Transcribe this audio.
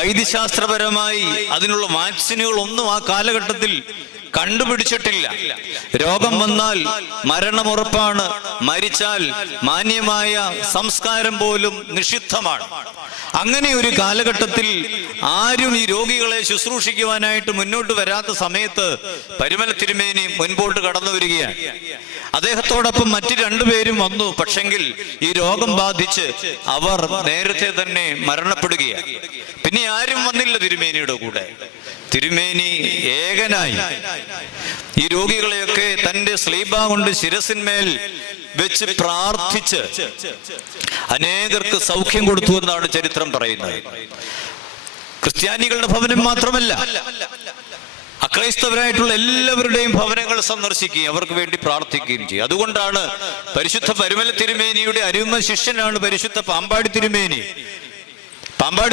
വൈദ്യശാസ്ത്രപരമായി അതിനുള്ള വാക്സിനുകൾ ഒന്നും ആ കാലഘട്ടത്തിൽ കണ്ടുപിടിച്ചിട്ടില്ല. രോഗം വന്നാൽ മരണമുറപ്പാണ് മരിച്ചാൽ മാന്യമായ സംസ്കാരം പോലും നിഷിദ്ധമാണ്. അങ്ങനെ ഒരു കാലഘട്ടത്തിൽ ആരും ഈ രോഗികളെ ശുശ്രൂഷിക്കുവാനായിട്ട് മുന്നോട്ട് വരാത്ത സമയത്ത് പരിമല തിരുമേനി മുൻപോട്ട് കടന്നു വരികയാണ്. അദ്ദേഹത്തോടൊപ്പം മറ്റു രണ്ടുപേരും വന്നു. പക്ഷെങ്കിൽ ഈ രോഗം ബാധിച്ച് അവർ നേരത്തെ തന്നെ മരണപ്പെടുകയാണ്. പിന്നെ ആരും വന്നില്ല തിരുമേനിയുടെ കൂടെ. തിരുമേനി ഏകനായി. ഈ രോഗികളെയൊക്കെ തന്റെ സ്ലീബ കൊണ്ട് ശിരസിന്മേൽ വെച്ച് പ്രാർത്ഥിച്ച് അനേകർക്ക് സൗഖ്യം കൊടുത്തു എന്നാണ് ചരിത്രം പറയുന്നത്. ക്രിസ്ത്യാനികളുടെ ഭവനം മാത്രമല്ല അക്രൈസ്തവരായിട്ടുള്ള എല്ലാവരുടെയും ഭവനങ്ങൾ സന്ദർശിക്കുകയും അവർക്ക് വേണ്ടി പ്രാർത്ഥിക്കുകയും ചെയ്യും. അതുകൊണ്ടാണ് പരിശുദ്ധ പരുമല തിരുമേനിയുടെ അരുമ ശിഷ്യനാണ് പരിശുദ്ധ പാമ്പാടി തിരുമേനി. പാമ്പാടി